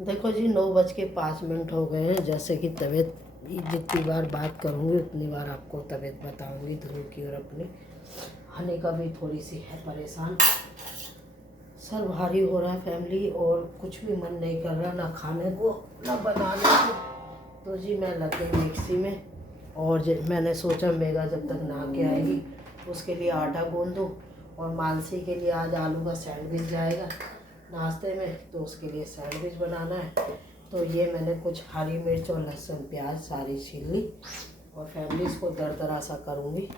देखो जी 9:05 हो गए हैं। जैसे कि तबीयत, जितनी बार बात करूँगी उतनी बार आपको तबीयत बताऊँगी ध्रुव की और अपनी। हनी का भी थोड़ी सी है परेशान, सर भारी हो रहा है फैमिली, और कुछ भी मन नहीं कर रहा ना खाने को ना बनाने को। तो जी मैं लग गई मिक्सी में, और मैंने सोचा मेगा जब तक नहा के आएगी उसके लिए आटा गूंद दूँ, और मानसी के लिए आज आलू का सैंडविच जाएगा नाश्ते में, तो उसके लिए सैंडविच बनाना है। तो ये मैंने कुछ हरी मिर्च और लहसुन प्याज सारी छील ली, और फैमिली इसको दरदरा सा करूँगी।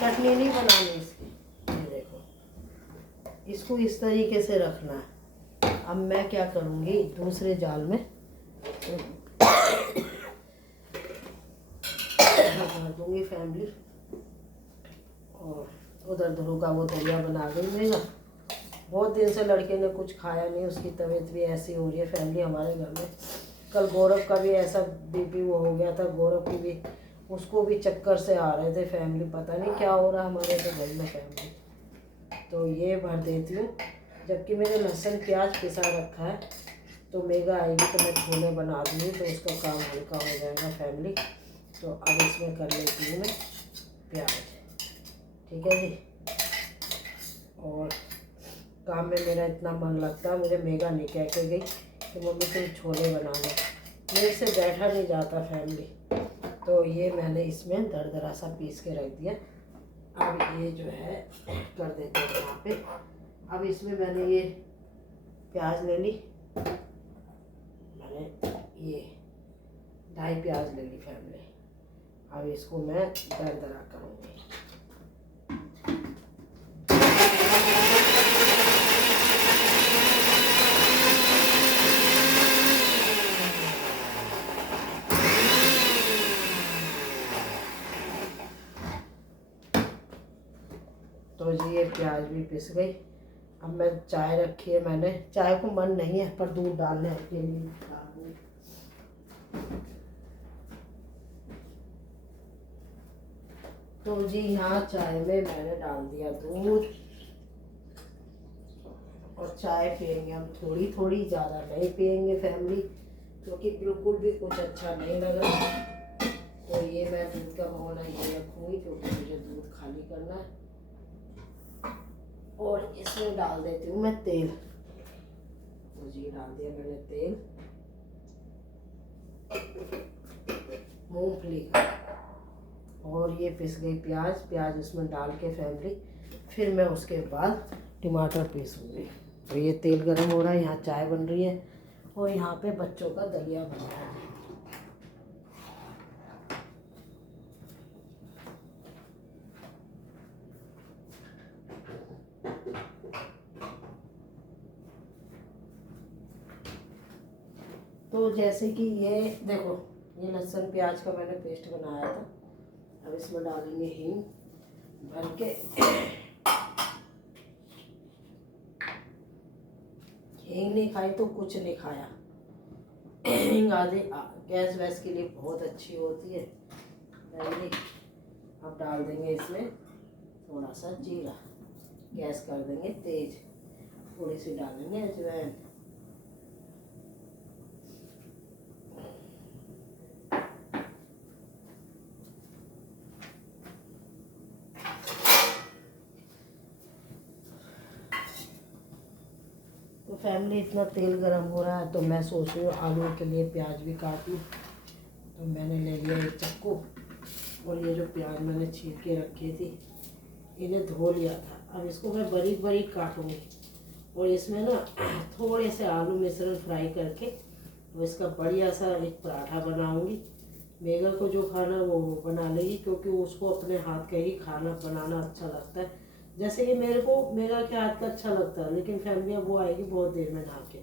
चटनी नहीं बनानी इसकी, ये देखो इसको इस तरीके से रखना है। अब मैं क्या करूँगी, दूसरे जाल में भर दूँगी फैमिली, और उधर ध्रुव का वो दलिया बना देगा। बहुत दिन से लड़के ने कुछ खाया नहीं, उसकी तबीयत भी ऐसी हो रही है फैमिली हमारे घर में। कल गौरव का भी ऐसा बीपी वो हो गया था, गौरव की भी, उसको भी चक्कर से आ रहे थे फैमिली, पता नहीं क्या हो रहा हमारे तो घर में फैमिली। तो ये भर देती हूँ, जबकि मैंने लहसुन प्याज पिसा रखा है। तो मेगा आएगी तो मैं छोले बना दूँगी, तो उसका काम हल्का हो जाएगा फैमिली। तो अब इसमें कर लेती हूँ मैं प्याज, ठीक है जी। और काम में मेरा इतना मन लगता है, मुझे मेगा नहीं कह के गई कि मम्मी तुम छोले बना लो, मेरे से बैठा नहीं जाता फैमिली। तो ये मैंने इसमें दरदरा सा पीस के रख दिया। अब ये जो है कर देते हैं यहाँ पे। अब इसमें मैंने ये प्याज ले ली, मैंने ये 2.5 प्याज ले ली फैमिली। अब इसको मैं दरदरा करूँगी। तो जी ये प्याज भी पिस गई। अब मैं चाय रखी है, मैंने चाय को मन नहीं है पर दूध डालने के लिए डाल दूँ। तो जी यहाँ चाय में मैंने डाल दिया दूध, और चाय पियेंगे हम थोड़ी थोड़ी, ज़्यादा नहीं पियेंगे फैमिली, क्योंकि बिल्कुल भी कुछ अच्छा नहीं लग रहा। तो ये मैं दूध का भगोना ये रखूँगी, क्योंकि मुझे दूध खाली करना है। और इसमें डाल देती हूँ मैं तेल। तो जी डाल दिया मैंने तेल मूंगफली का, और ये पिस गई प्याज इसमें डाल के फैमिली, फिर मैं उसके बाद टमाटर पीसूँगी। तो ये तेल गरम हो रहा है, यहाँ चाय बन रही है, और यहाँ पे बच्चों का दलिया बन रहा है। तो जैसे कि ये देखो, ये लहसुन प्याज का मैंने पेस्ट बनाया था। अब इसमें डालेंगे हींग भर के। हींग नहीं खाई तो कुछ नहीं खाया। हींग आदि गैस वैस के लिए बहुत अच्छी होती है। अब डाल देंगे इसमें थोड़ा सा जीरा, गैस कर देंगे तेज, थोड़ी सी डालेंगे अजवाइन, तो फैमिली इतना तेल गरम हो रहा है, तो मैं सोच रही हूँ आलू के लिए प्याज भी काट लूँ। तो मैंने ले लिया एक चाकू, और ये जो प्याज मैंने छील के रखी थी इन्हें धो लिया था। अब इसको मैं बारीक बारीक काटूँगी, और इसमें ना थोड़े से आलू मिश्रण फ्राई करके तो इसका बढ़िया सा एक पराठा बनाऊँगी। मेगा को जो खाना वो बना लेगी, क्योंकि उसको अपने हाथ का ही खाना बनाना अच्छा लगता है। जैसे कि मेरे को मेगा के हाथ का अच्छा लगता है, लेकिन फैमिली वो आएगी बहुत देर में नहा के,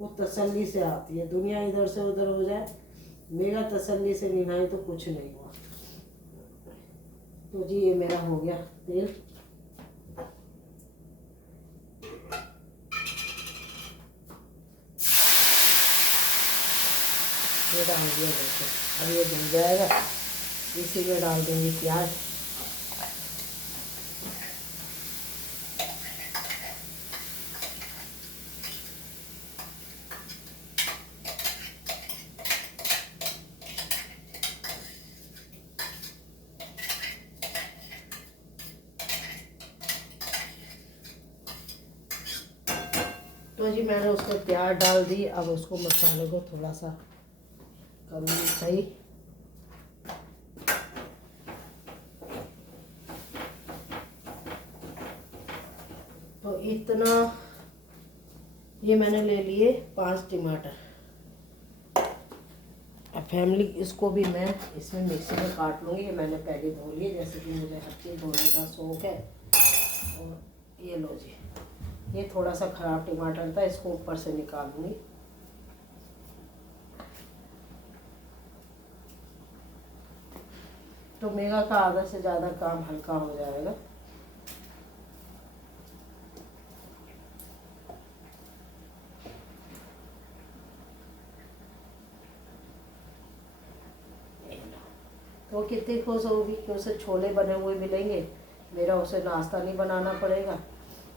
वो तसल्ली से आती है। दुनिया इधर से उधर हो जाए, मेगा तसल्ली से नहीं नहाई तो कुछ नहीं हुआ। तो जी ये मेरा हो गया तेल। ये डाल दिया देखो। अब ये भून जाएगा, इसी में डाल देंगे प्याज। तो जी मैंने उसमें प्याज डाल दी। अब उसको मसाले को थोड़ा सा कम सही। तो इतना ये मैंने ले लिए 5 टमाटर। अब फैमिली इसको भी मैं इसमें मिक्सी में काट लूँगी। ये मैंने पहले धो लिए, जैसे कि मुझे हर चीज़ धोने का शौक़ है। और ये लो जी, ये थोड़ा सा ख़राब टमाटर था, इसको ऊपर से निकालूंगी। तो मेगा का आधा से ज़्यादा काम हल्का हो जाएगा। तो कितनी खुश होगी कि उसे छोले बने हुए मिलेंगे। मेरा उसे नाश्ता नहीं बनाना पड़ेगा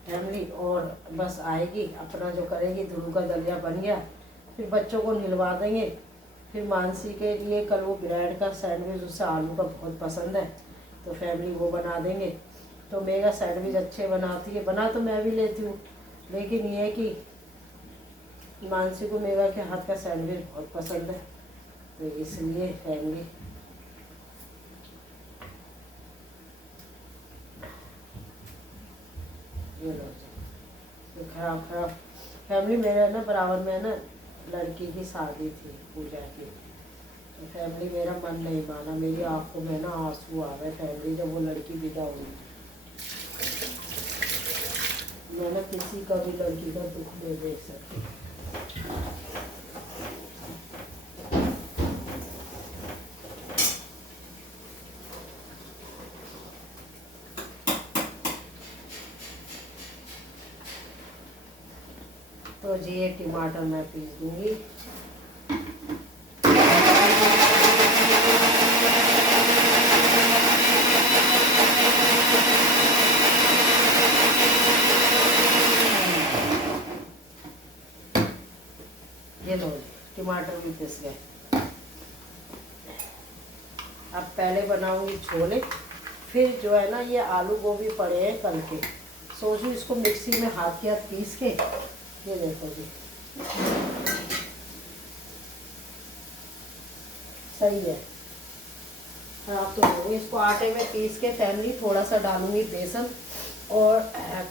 फैमिली, और बस आएगी अपना जो करेगी। ध्रुव का दलिया बन गया, फिर बच्चों को निलवा देंगे। फिर मानसी के लिए कल वो ब्रेड का सैंडविच, उससे आलू का बहुत पसंद है, तो फैमिली वो बना देंगे। तो मेगा सैंडविच अच्छे बनाती है, बना तो मैं भी लेती हूँ, लेकिन ये है कि मानसी को मेगा के हाथ का सैंडविच बहुत पसंद है, तो इसलिए फैमिली ये लो। तो खराब फैमिली मेरा ना बराबर में ना लड़की की शादी थी पूजा की, तो फैमिली मेरा मन नहीं माना। मेरी आंखों में ना आंसू आ गए फैमिली जब वो लड़की विदा हुई। मैं ना किसी का भी लड़की का दुख नहीं देख सकती। तो जी ये टमाटर मैं पीस दूंगी। ये लो टमाटर भी पिस गए। अब पहले बनाऊंगी छोले, फिर जो है ना ये आलू गोभी पड़े हैं कल के, सोचूं इसको मिक्सी में हाथ के हाथ पीस के। ये देखो जी सही है। हाँ तो इसको आटे में पीस के फैमिली थोड़ा सा डालूंगी बेसन, और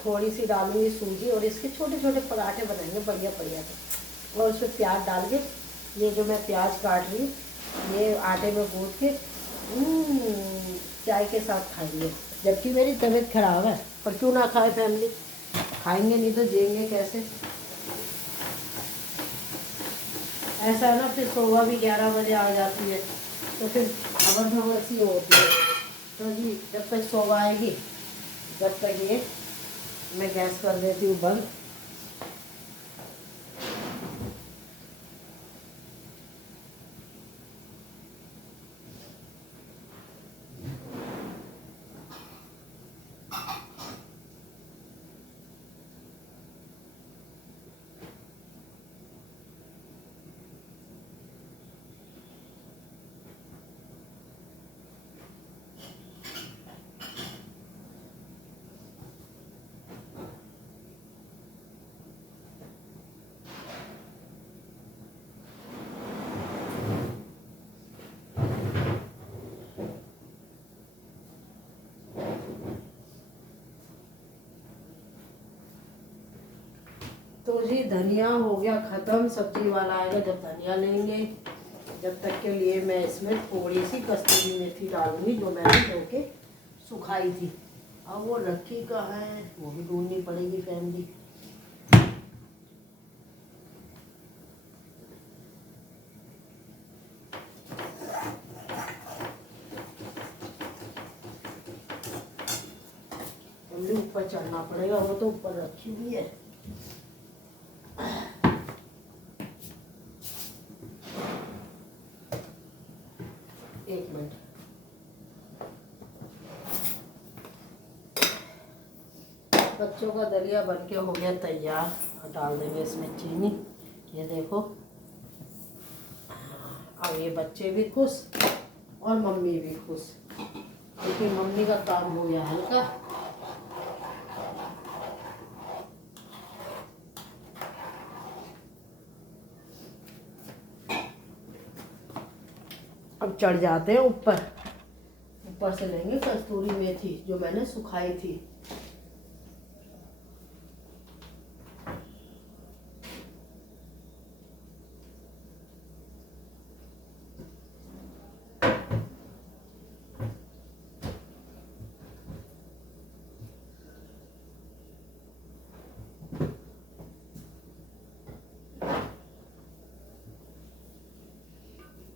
थोड़ी सी डालूंगी सूजी, और इसके छोटे छोटे पराठे बनाएंगे बढ़िया बढ़िया से। और उसमें प्याज डाल के, ये जो मैं प्याज काट रही हूँ ये आटे में गूंथ के चाय के साथ खाएंगे। जबकि मेरी तबीयत खराब है, पर क्यों ना खाए फैमिली, खाएंगे नहीं तो जिएंगे कैसे। ऐसा है ना, फिर सुबह भी 11 बजे आ जाती है, तो फिर खबर सी होती है। तो जी जब तक सुबह आएगी, जब तक ये मैं गैस कर देती हूँ बंद। तो जी धनिया हो गया ख़त्म, सब्जी वाला आएगा जब धनिया लेंगे। जब तक के लिए मैं इसमें थोड़ी सी कस्तूरी मेथी डालूंगी, जो मैंने धो के सुखाई थी। अब वो रखी कहाँ है, वो भी ढूंढनी पड़ेगी फैमिली। फैमिली ऊपर चढ़ना पड़ेगा, वो तो ऊपर रखी हुई है। बच्चों का दलिया बनके हो गया तैयार। डाल देंगे इसमें चीनी। ये देखो, अब ये बच्चे भी खुश और मम्मी भी खुश, क्योंकि मम्मी का काम हो गया हल्का। अब चढ़ जाते हैं ऊपर। ऊपर से लेंगे कस्तूरी मेथी जो मैंने सुखाई थी।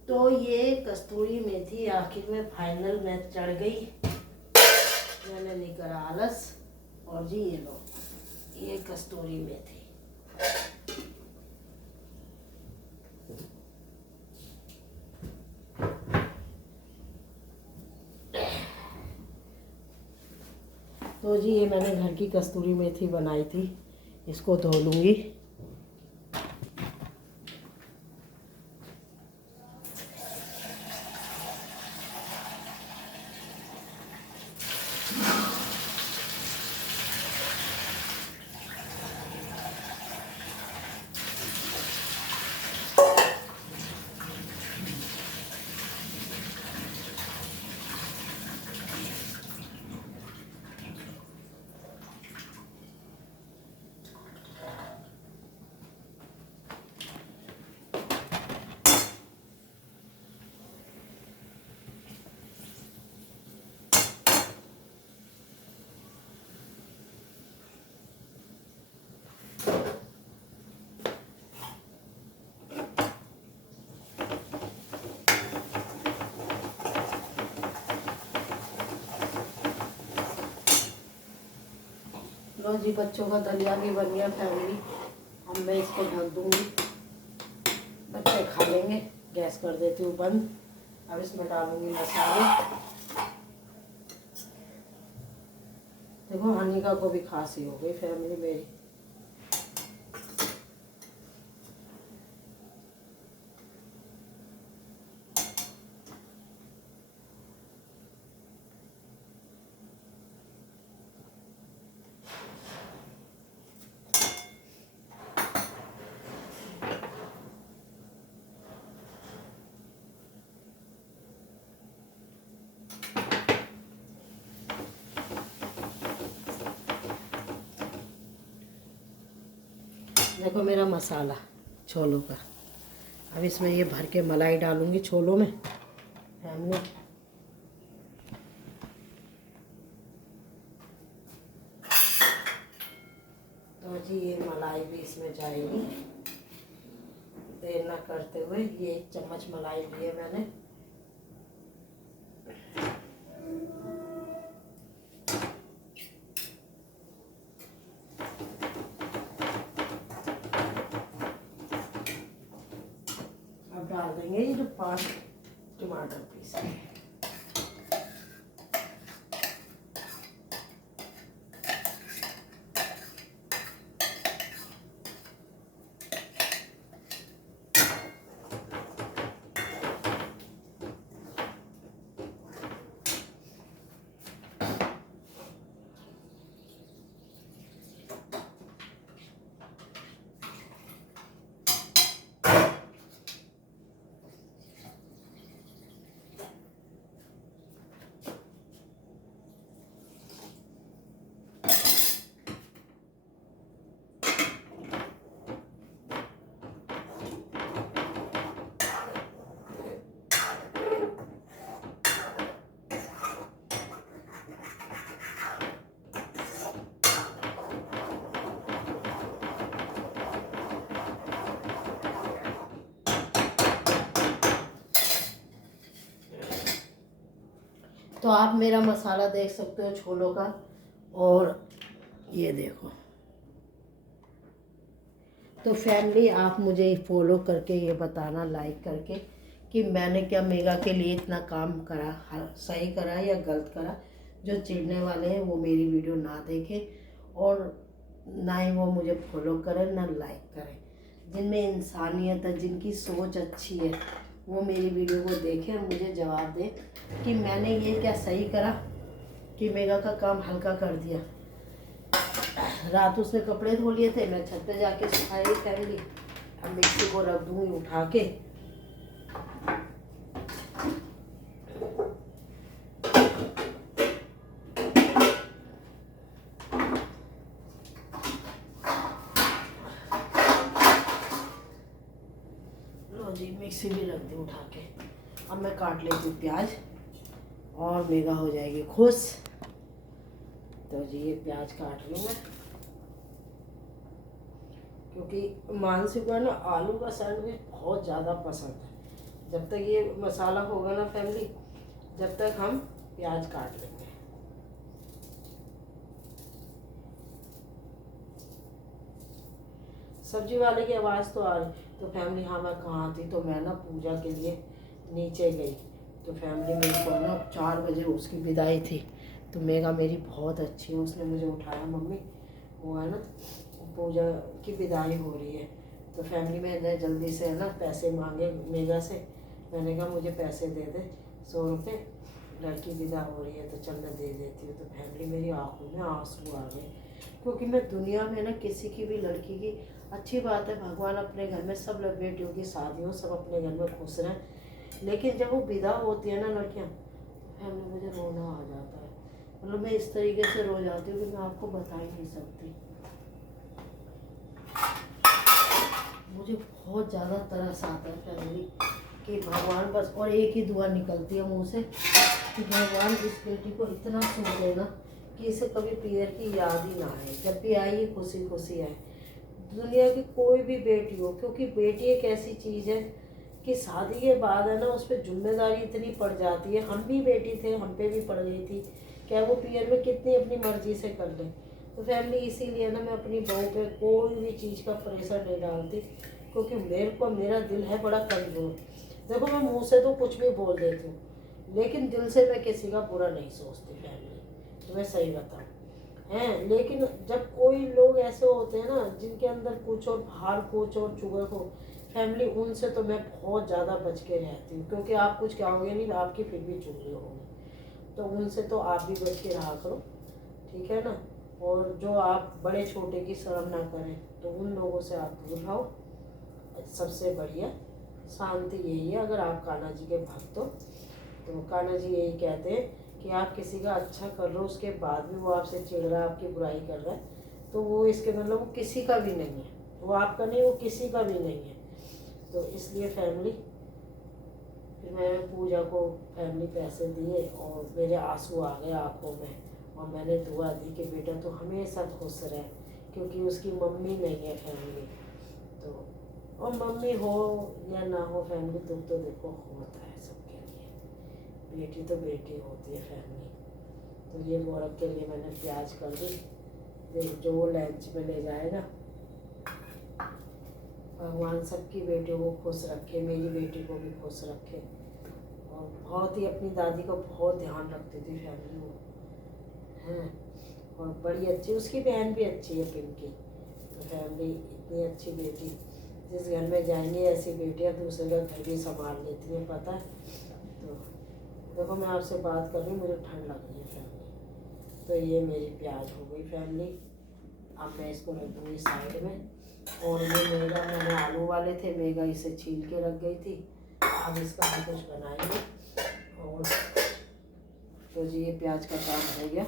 तो ये कस्तूरी मेथी आखिर में फाइनल में चढ़ गई। मैंने नहीं करा आलस। और जी ये लो, ये कस्तूरी मेथी। तो जी ये मैंने घर की कस्तूरी मेथी बनाई थी, इसको धो लूँगी। लो जी, बच्चों का दलिया भी बन गया फैमिली। अब मैं इसको ढक दूँगी, बच्चे खा लेंगे। गैस कर देती हूँ बंद। अब इसमें डालूंगी मसाले। देखो हनीका को भी खांसी हो गई फैमिली मेरी। देखो मेरा मसाला छोलों का। अब इसमें ये भर के मलाई डालूंगी छोलों में फैमिली। तो जी ये मलाई भी इसमें जाएगी। देर ना करते हुए ये 1 चम्मच मलाई लिए मैंने। अब डाल देंगे ये जो 5 टमाटर पीस है। तो आप मेरा मसाला देख सकते हो छोलों का। और ये देखो। तो फैमिली आप मुझे फॉलो करके ये बताना लाइक करके कि मैंने क्या मेगा के लिए इतना काम करा, सही करा या गलत करा। जो चिढ़ने वाले हैं वो मेरी वीडियो ना देखें और ना ही वो मुझे फॉलो करें ना लाइक करें। जिनमें इंसानियत है, जिनकी सोच अच्छी है, वो मेरी वीडियो को देखें और मुझे जवाब दें कि मैंने ये क्या सही करा कि मेगा का काम हल्का कर दिया। रात उसने कपड़े धो लिए थे, मैं छत पे जाके सुखाई फैमिली। अब मिक्सी को रख दूँगी उठा के। लो जी, मिक्सी भी रख दी उठा के। अब मैं काट लेती हूँ प्याज और मेगा हो जाएगी खुश। तो जी ये प्याज काट लूँ मैं, क्योंकि मानसी को है ना आलू का सैंडविच बहुत ज़्यादा पसंद है। जब तक ये मसाला होगा ना फैमिली, जब तक हम प्याज काट लेंगे। सब्जी वाले की आवाज़ तो आ रही। तो फैमिली हाँ, मैं कहाँ थी, तो मैं ना पूजा के लिए नीचे गई। तो फैमिली मेरे को ना 4 बजे उसकी विदाई थी। तो मेगा मेरी बहुत अच्छी है, उसने मुझे उठाया, मम्मी वो है ना पूजा की विदाई हो रही है। तो फैमिली में जल्दी से है ना पैसे मांगे मेगा से। मैंने कहा मुझे पैसे दे दे 100 रुपये, लड़की विदा हो रही है तो चल मैं दे देती हूँ। तो फैमिली मेरी आंखों में आंसू आ गए, क्योंकि मैं दुनिया में ना किसी की भी लड़की की, अच्छी बात है भगवान अपने घर में सब बेटियों की शादी हो, सब अपने घर में खुश रहें, लेकिन जब वो विदा होती है ना लड़कियाँ, तो फैमिली मुझे रोना आ जाता है। मतलब मैं इस तरीके से रो जाती हूँ कि मैं आपको बता ही नहीं सकती। मुझे बहुत ज़्यादा तरस आता है फैमिली कि भगवान बस, और एक ही दुआ निकलती है मुँह से कि भगवान इस बेटी को इतना सुख देना कि इसे कभी पीर की याद ही ना आए, जब भी आई खुशी खुशी आए। दुनिया की कोई भी बेटी हो, क्योंकि बेटी एक ऐसी चीज़ है कि शादी के बाद है ना उस पर जिम्मेदारी इतनी पड़ जाती है। हम भी बेटी थे, हम पे भी पड़ गई थी, क्या वो पीर में कितनी अपनी मर्जी से कर ले। तो फैमिली इसीलिए ना मैं अपनी बहू पे कोई भी चीज़ का प्रेशर नहीं डालती, क्योंकि मेरा दिल है बड़ा कमज़ोर। देखो मैं मुंह से तो कुछ भी बोल देती हूँ, लेकिन दिल से मैं किसी का बुरा नहीं सोचती फैमिली, तो मैं सही बताऊँ हैं। लेकिन जब कोई लोग ऐसे होते हैं ना जिनके अंदर कुछ और बाहर कुछ और चुगल हो फैमिली, उनसे तो मैं बहुत ज़्यादा बच के रहती हूँ, क्योंकि आप कुछ कहोगे नहीं, आपकी फिर भी चुगली होगी। तो उनसे तो आप भी बच के रहा करो, ठीक है ना। और जो आप बड़े छोटे की शर्म ना करें, तो उन लोगों से आप दूर रहो। सबसे बढ़िया शांति यही है। अगर आप कान्हा जी के भक्त हो तो कान्हा जी यही कहते हैं कि आप किसी का अच्छा कर रहे हो, उसके बाद भी वो आपसे चिढ़ रहा है, आपकी बुराई कर रहा है, तो वो इसके मतलब वो किसी का भी नहीं है, वो आपका नहीं, वो किसी का भी नहीं है। तो इसलिए फैमिली फिर मैंने पूजा को फैमिली पैसे दिए और मेरे आंसू आ गए आँखों में, और मैंने दुआ दी कि बेटा तो हमेशा खुश रहे, क्योंकि उसकी मम्मी नहीं है फैमिली। तो और मम्मी हो या ना हो फैमिली, दुख तो देखो होता है सबके लिए, बेटी तो बेटी होती है फैमिली। तो ये गौरव के लिए मैंने प्याज कर दी, जो वो लंच में ले जाएगा। भगवान सबकी बेटियों को खुश रखे, मेरी बेटी को भी खुश रखे। और बहुत ही अपनी दादी को बहुत ध्यान रखती थी फैमिली वो, हैं। और बड़ी अच्छी, उसकी बहन भी अच्छी है पिंकी। तो फैमिली इतनी अच्छी बेटी, जिस घर में जाएंगे ऐसी बेटियां दूसरे का घर भी संभाल लेती हैं, पता है। तो देखो मैं आपसे बात कर रही हूँ, मुझे ठंड लग रही है फैमिली। तो ये मेरी प्याज हो गई फैमिली। अब मैं इसको रख दूँगी साइड में। और ये मेगा, मैंने आलू वाले थे, मेगा इसे छील के रख गई थी। अब इसका हम कुछ बनाएंगे। और तो जी ये प्याज का काम हो गया।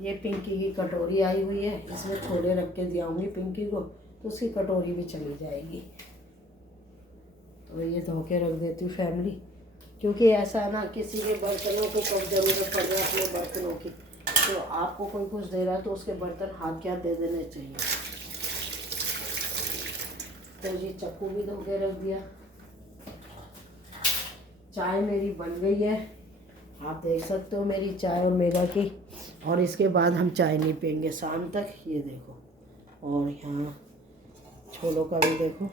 ये पिंकी की कटोरी आई हुई है, इसमें छोले रख के दियाऊँगी पिंकी को, तो उसकी कटोरी भी चली जाएगी। तो ये धो के रख देती हूँ फैमिली, क्योंकि ऐसा है ना किसी के बर्तनों को कब ज़रूरत पड़ जाए अपने बर्तनों की, तो आपको कोई कुछ दे रहा है तो उसके बर्तन हाथ के हाथ दे देने चाहिए। तो जी चक्कू भी धो के रख दिया। चाय मेरी बन गई है, आप देख सकते हो मेरी चाय और मेगा की। और इसके बाद हम चाय नहीं पियेंगे शाम तक, ये देखो। और यहाँ छोलों का भी देखो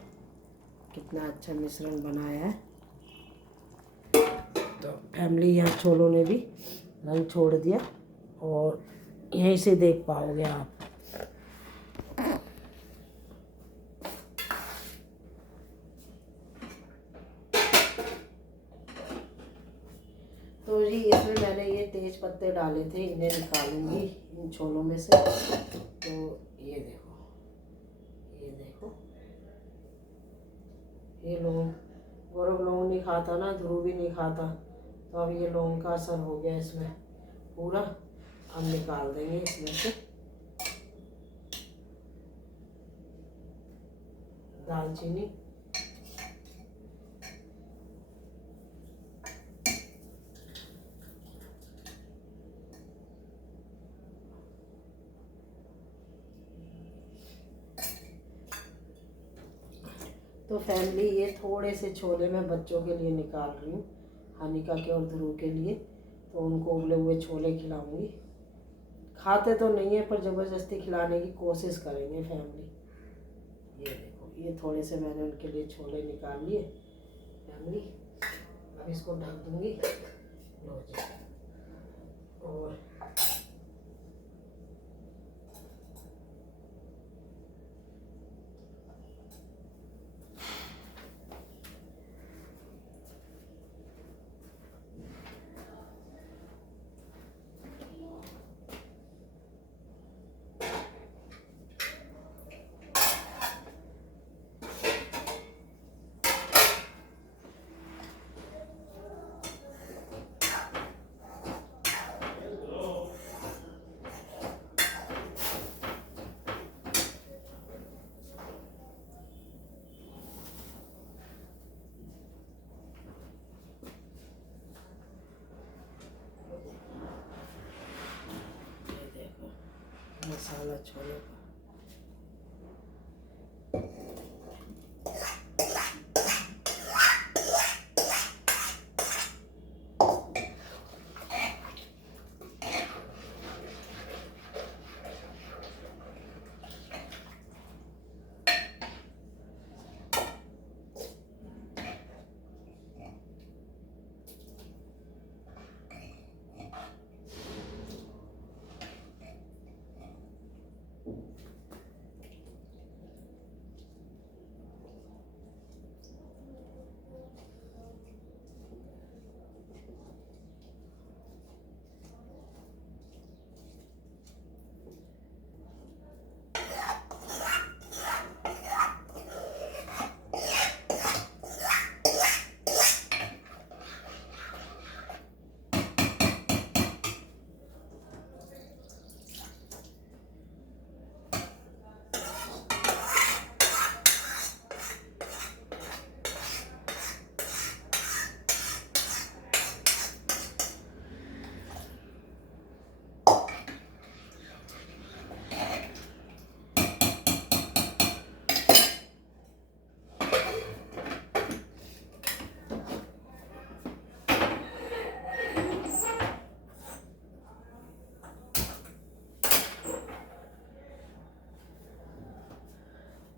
कितना अच्छा मिश्रण बनाया है। तो फैमिली यहाँ छोलों ने भी रंग छोड़ दिया और यहीं से देख पाओगे आप। तो जी इसमें मैंने ये तेज पत्ते डाले थे, इन्हें निकालूंगी इन छोलों में से। तो ये देखो, ये देखो, ये लौंग गौरव लौंग नहीं खाता ना, ध्रुव भी नहीं खाता, तो अब ये लौंग का असर हो गया इसमें पूरा। अब निकाल देंगे इसमें से। दालचीनी, तो फैमिली ये थोड़े से छोले मैं बच्चों के लिए निकाल रही हूँ, हानिका के और ध्रुव के लिए। तो उनको उबले हुए छोले खिलाऊंगी। खाते तो नहीं है पर ज़बरदस्ती खिलाने की कोशिश करेंगे फैमिली। ये देखो, ये थोड़े से मैंने उनके लिए छोले निकाल लिए फैमिली। अब इसको ढक दूंगी। लो जी। और मसाला छोले का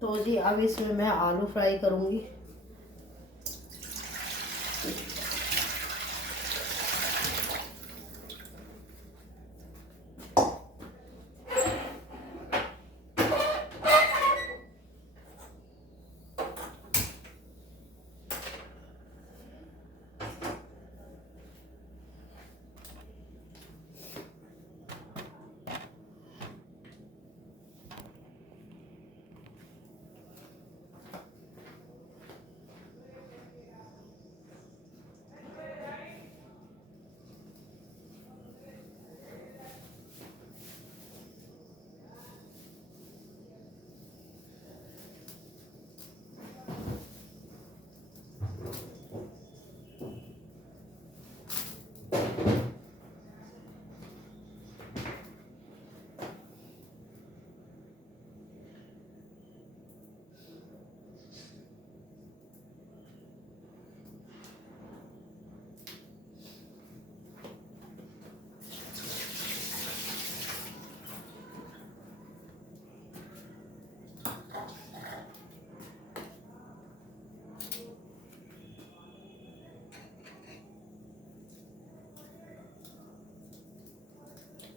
तो जी अब इसमें मैं आलू फ्राई करूँगी।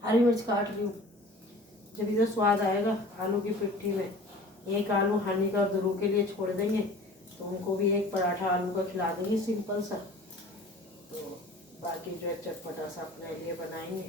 हरी मिर्च काट रही हूँ, जब इधर स्वाद आएगा आलू की पिट्ठी में। एक आलू हनी और ध्रुव के लिए छोड़ देंगे, तो उनको भी एक पराठा आलू का खिला देंगे सिंपल सा। तो बाकी जो है चटपटा सा अपने लिए बनाएंगे।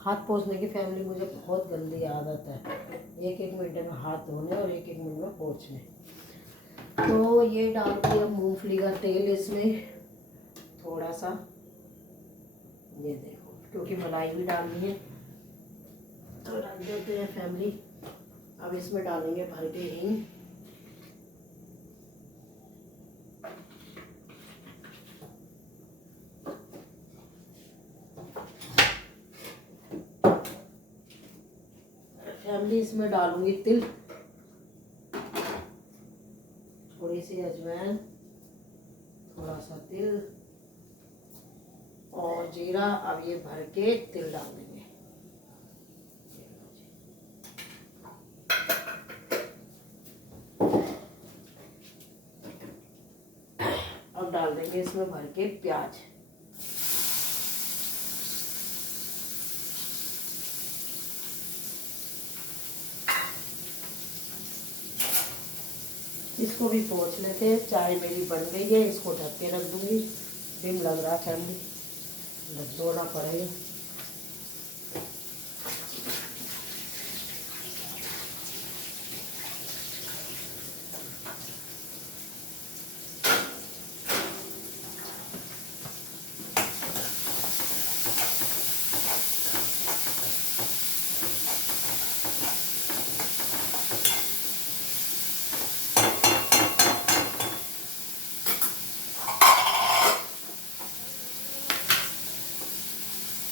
हाथ पोंछने की फैमिली मुझे बहुत गंदी आदत है, एक एक मिनट में हाथ धोने और एक एक मिनट में पोंछने। तो ये डालते हैं मूंगफली का तेल इसमें थोड़ा सा, ये देखो, क्योंकि मलाई भी डालनी है तो डाल देते हैं फैमिली। अब इसमें डालेंगे भर के हींग, फैमिली इसमें डालूंगी तिल, थोड़ी सी अजवाइन, थोड़ा सा तिल और जीरा। अब ये भर के तिल डाल देंगे। अब डाल देंगे इसमें भर के प्याज। इसको भी पोंछ लेते हैं। चाय मेरी बन गई है, इसको ढक के रख दूंगी। डिम लग रहा है फैमिली, ढक धोना पड़ेगा।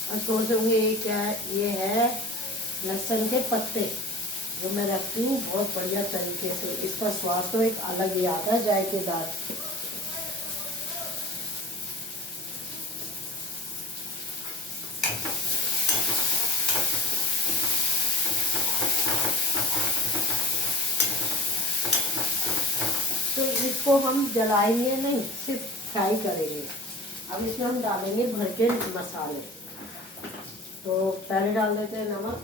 और सोच होंगे ये क्या है, ये है लहसुन के पत्ते जो मैं रखती हूँ बहुत बढ़िया तरीके से। इसका स्वाद तो एक अलग ही आता है, जायकेदार। तो इसको हम जलाएंगे नहीं, सिर्फ फ्राई करेंगे। अब इसमें हम डालेंगे भर के मसाले। तो पहले डाल देते हैं नमक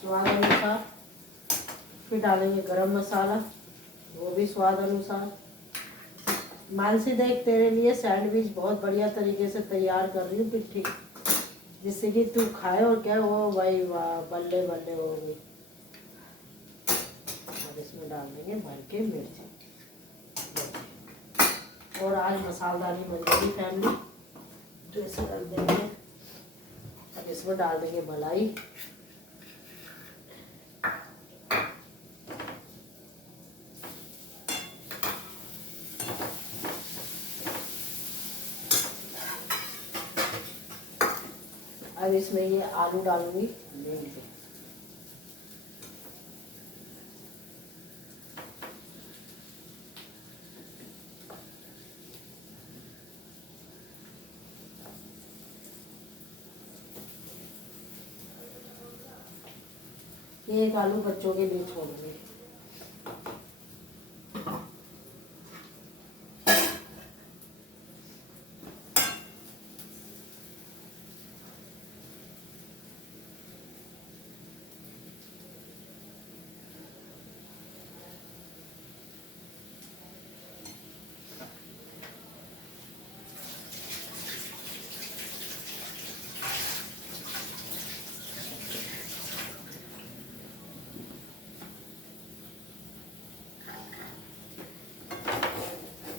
स्वाद अनुसार, फिर डालेंगे गरम मसाला, वो भी स्वाद अनुसार। मानसी देख, तेरे लिए सैंडविच बहुत बढ़िया तरीके से तैयार कर रही हूँ पिट्ठी, जिससे कि तू खाए और क्या वो भाई वाह बल्ले बल्ले होगी। अब इसमें डाल देंगे भर के मिर्च, और आज मसालेदानी बन जाएगी फैमिली, तो इसे रख देंगे। अब इसमें डाल देंगे मलाई, अब इसमें ये आलू डालूंगी भून के। ये एक आलू बच्चों के लिए छोड़ूंगी।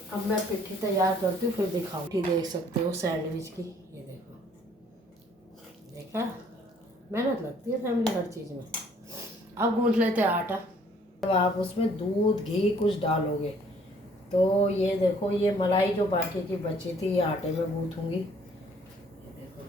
अब मैं पिट्ठी तैयार करती हूँ, फिर दिखाऊँ। पिट्ठी देख सकते हो सैंडविच की, ये देखो, देखा मेहनत लगती है फैमिली हर चीज़ में। अब गूंथ लेते हैं आटा। अब आप उसमें दूध घी कुछ डालोगे, तो ये देखो, ये मलाई जो बाकी की बची थी ये आटे में गूंथूंगी। ये देखो,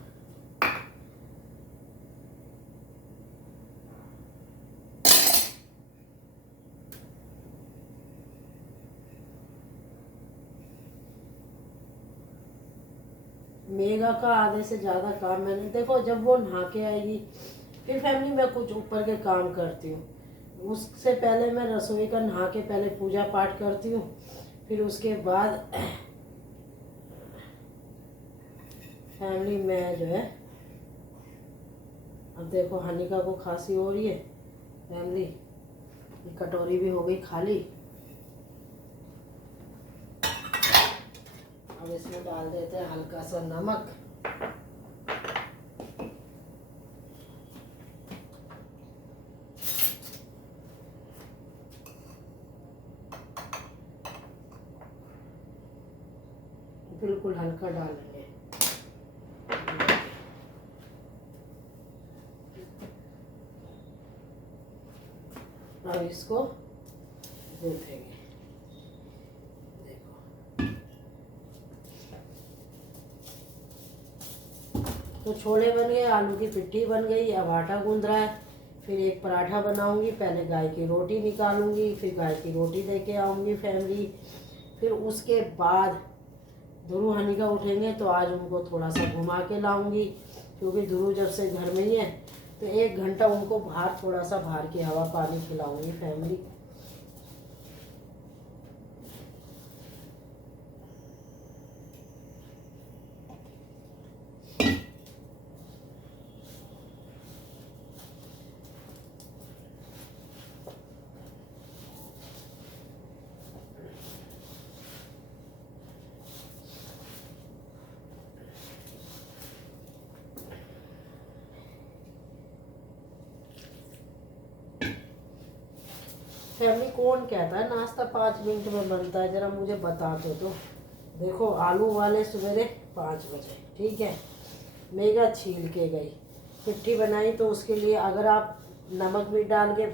मेगा का आधे से ज़्यादा काम मैंने, देखो जब वो नहा के आएगी फिर फैमिली मैं कुछ ऊपर के काम करती हूँ। उससे पहले मैं रसोई का नहा के पहले पूजा पाठ करती हूँ, फिर उसके बाद फैमिली में जो है, अब देखो हनिका को खांसी हो रही है फैमिली, कटोरी भी हो गई खाली। अब इसमें डाल देते हैं हल्का सा नमक, बिल्कुल हल्का डालेंगे। अब इसको गूँथेंगे। तो छोले बन गए, आलू की पिट्ठी बन गई, अब आटा गूंद रहा है। फिर एक पराठा बनाऊंगी, पहले गाय की रोटी निकालूंगी, फिर गाय की रोटी लेके आऊंगी फैमिली। फिर उसके बाद ध्रुव हनिका उठेंगे तो आज उनको थोड़ा सा घुमा के लाऊंगी, क्योंकि ध्रुव जब से घर में ही है तो 1 घंटा उनको बाहर थोड़ा सा बाहर की हवा पानी खिलाऊंगी फैमिली। फैमिली कौन कहता है नाश्ता 5 मिनट में बनता है, जरा मुझे बता दो। देखो आलू वाले सवेरे 5 बजे, ठीक है, मेगा छील के गई, पिट्ठी बनाई, तो उसके लिए अगर आप नमक भी डाल के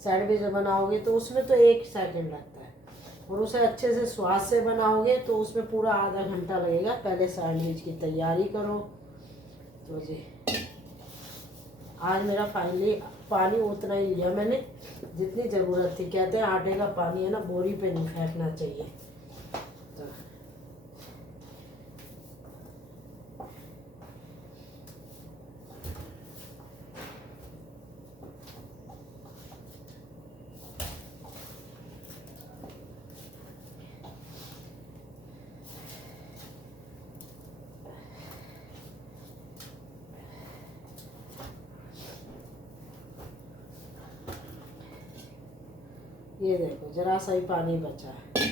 सैंडविच बनाओगे तो उसमें तो 1 सेकंड लगता है, और उसे अच्छे से स्वाद से बनाओगे तो उसमें पूरा आधा घंटा लगेगा। पहले सैंडविच की तैयारी करो। तो जी आज मेरा फाइनली पानी उतना ही लिया मैंने जितनी ज़रूरत थी। कहते हैं आटे का पानी है ना बोरी पे नहीं फेंकना चाहिए। तो ये देखो जरा सा ही पानी बचा है।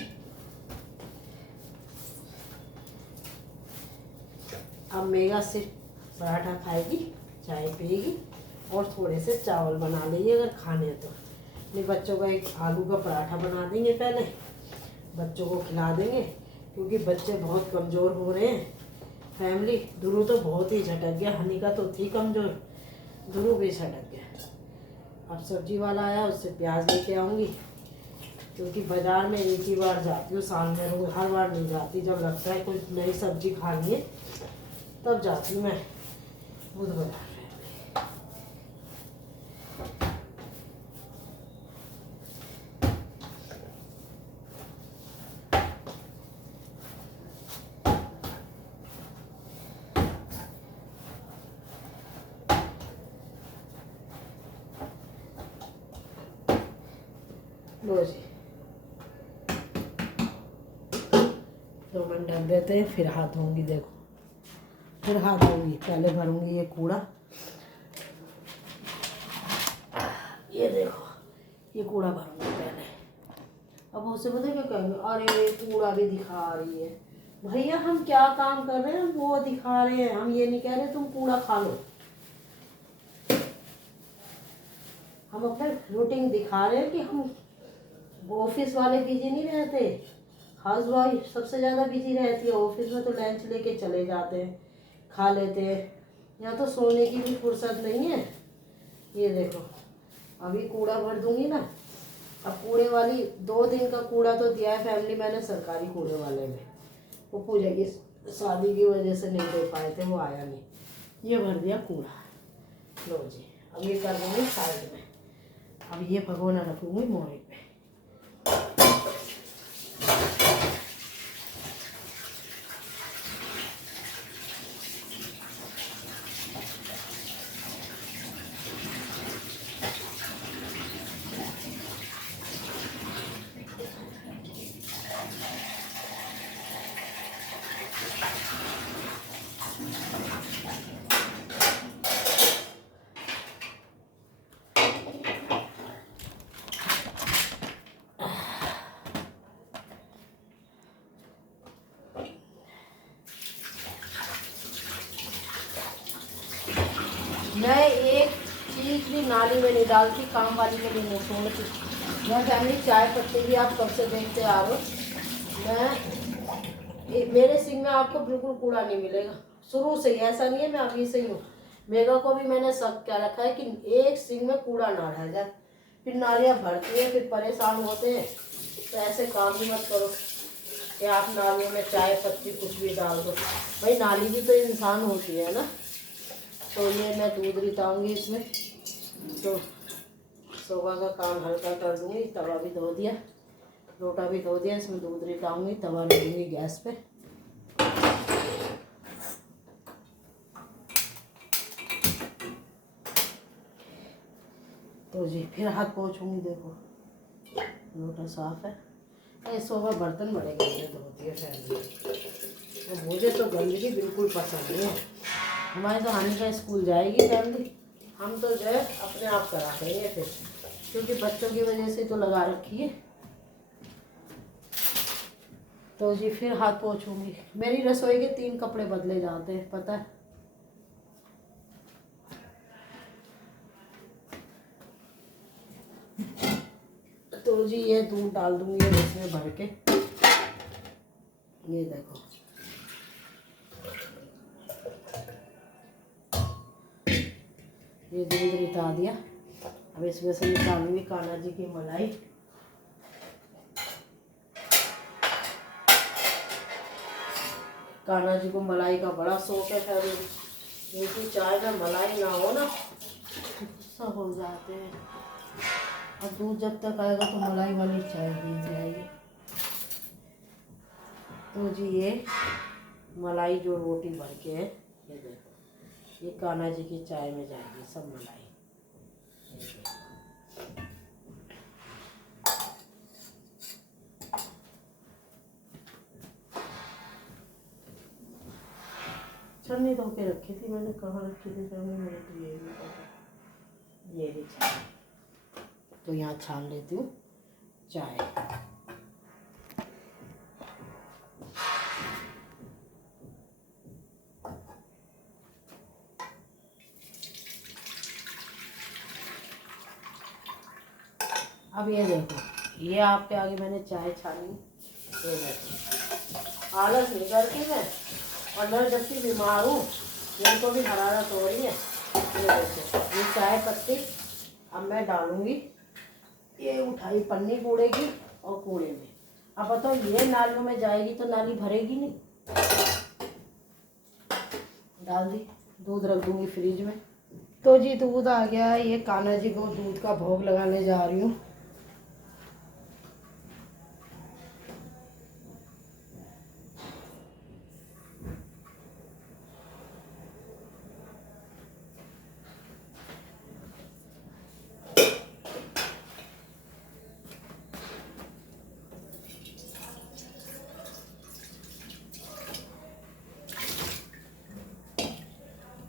अब मेगा सिर्फ पराठा खाएगी, चाय पिएगी और थोड़े से चावल बना लेंगे अगर खाने तो। अपने बच्चों का एक आलू का पराठा बना देंगे, पहले बच्चों को खिला देंगे, क्योंकि बच्चे बहुत कमज़ोर हो रहे हैं फैमिली। ध्रुव तो बहुत ही झटक गया, हनिका तो थी कमज़ोर, ध्रुव भी झटक गया। अब सब्जी वाला आया, उससे प्याज लेके आऊँगी, क्योंकि बाज़ार में एक ही बार जाती हूँ साल में, रोज हर बार नहीं जाती। जब लगता है कोई नई सब्जी खानी है तब जाती हूँ मैं बुध बाजार। लो जी 2 मिनट ढक देते हैं, फिर हाथ धोऊंगी। देखो फिर हाथ धोऊंगी, पहले भरूंगी ये कूड़ा। ये देखो ये कूड़ा भरूंगी पहले। अब उसे पता है क्या कहेंगे, अरे कूड़ा भी दिखा रही है। भैया हम क्या काम कर रहे हैं, वो दिखा रहे हैं, हम ये नहीं कह रहे तुम कूड़ा खा लो। हम अपने रूटीन दिखा रहे हैं कि हम ऑफिस वाले बिजी नहीं रहते, हाउस वाइफ सबसे ज़्यादा बिजी रहती है। ऑफिस में तो लंच लेके चले जाते हैं, खा लेते हैं, यहाँ तो सोने की भी फुर्सत नहीं है। ये देखो अभी कूड़ा भर दूंगी ना। अब कूड़े वाली 2 दिन का कूड़ा तो दिया है फैमिली मैंने सरकारी कूड़े वाले में, वो पूजा की शादी की वजह से नहीं दे पाए थे, वो आया नहीं। ये भर दिया कूड़ा। लो जी अब ये कर दूँगी साइड में। अब ये भगोना रखूँगी मोहे पे। चीज़ भी नाली में नहीं डालती, काम वाली के लिए नहीं छोड़ती। मैं फैमिली चाय पत्ती भी आप कब से देखते आ रहे हो। मेरे सिंह में आपको बिल्कुल कूड़ा नहीं मिलेगा, शुरू से ही। ऐसा नहीं है मैं अभी से ही हूँ। मेगा को भी मैंने सब क्या रखा है कि एक सिंह में कूड़ा ना रह जाए। फिर नालियाँ भरती है, फिर परेशान होते हैं। तो ऐसे काम भी मत करो कि आप नालियों में चाय पत्ती कुछ भी डाल दो। भाई नाली भी तो इंसान होती है ना। तो ये मैं दूध रिताऊँगी इसमें। तो सुबह का काम हल्का कर दूँगी। तवा भी धो दिया, लोटा भी धो दिया, इसमें दूध रिताऊँगी। तवा रखूँगी गैस पे। तो जी फिर हाथ पोंछूँगी। देखो लोटा साफ है। अरे सुबह बर्तन बड़े गंदे धोती है फैमिली, और मुझे तो गंदगी बिल्कुल पसंद नहीं है। हमारे तो हानि का स्कूल जाएगी फैमिली, हम तो जो है अपने आप करा करेंगे फिर, क्योंकि बच्चों की वजह से तो लगा रखी है। तो जी फिर हाथ पोंछूँगी। मेरी रसोई के 3 कपड़े बदले जाते हैं, पता है। तो जी ये दूध डाल दूँगी इसमें भर के। ये देखो ये दूध रिता दिया। अब इसमें से निकालूंगी कान्हा जी की मलाई। कान्हा जी को मलाई का बड़ा शौक है फैमिली। उनकी चाय में मलाई ना हो ना गुस्सा हो जाते हैं। और दूध जब तक आएगा तो मलाई वाली चाय पी जाएगी। तो जी ये मलाई जो रोटी भर के है, ये देखो, ये कान्हा जी की चाय में जाएगी सब मलाई। छन्नी धो के रखी थी मैंने, कहाँ रखी थी फैमिली, मैंने तो ये नहीं पता। ये भी चाय, तो यहाँ छान लेती हूँ चाय। अब ये देखो, ये आपके आगे मैंने चाय छानी। ये देखो आलस नहीं करती मैं, और मैं जबकि बीमार हूँ, मेरे को भी हरारत हो रही है। ये देखो ये चाय पत्ती अब मैं डालूँगी। ये उठाई पन्नी कूड़े की और कूड़े में। अब बताओ ये नालियों में जाएगी तो नाली भरेगी नहीं। डाल दी, दूध रख दूँगी फ्रिज में। तो जी दूध आ गया। ये कान्हा जी को दूध का भोग लगाने जा रही हूँ।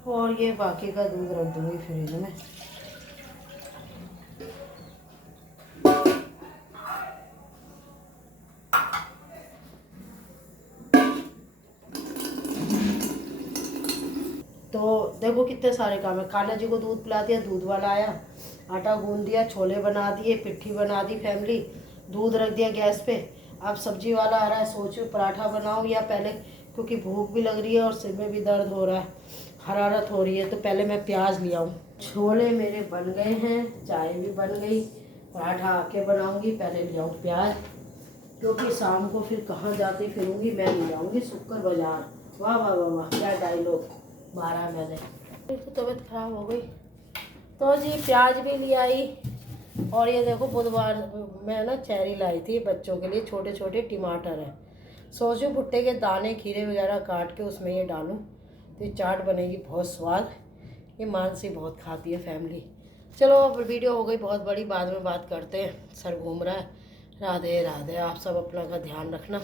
और ये बाकी का दूध रख दूँगी फ्रिज में। तो देखो कितने सारे काम है। कान्हा जी को दूध पिला दिया, दूध वाला आया, आटा गूंद दिया, छोले बना दिए, पिट्ठी बना दी फैमिली, दूध रख दिया गैस पे। अब सब्जी वाला आ रहा है, सोचूं पराठा बनाऊं या पहले, क्योंकि भूख भी लग रही है और सिर में भी दर्द हो रहा है, हरारत हो रही है, तो पहले मैं प्याज ले आऊँ। छोले मेरे बन गए हैं, चाय भी बन गई, पराठा आके बनाऊँगी। पहले ले आऊँ प्याज, क्योंकि शाम को फिर कहाँ जाती फिरूँगी, मैं ले जाऊँगी शुक्र बाजार। वाह वाह वाह वाह, क्या डायलॉग मारा मैंने। तो तबीयत खराब हो गई। तो जी प्याज भी ले आई। और ये देखो बुधवार मैं ना चेरी लाई थी बच्चों के लिए, छोटे छोटे टमाटर हैं। सोचो भुट्टे के दाने खीरे वगैरह काट के उसमें ये डालूं तो ये चाट बनेगी बहुत स्वाद। ये मानसी बहुत खाती है फैमिली। चलो अब वीडियो हो गई बहुत बड़ी, बाद में बात करते हैं। सर घूम रहा है। राधे राधे। आप सब अपना का ध्यान रखना।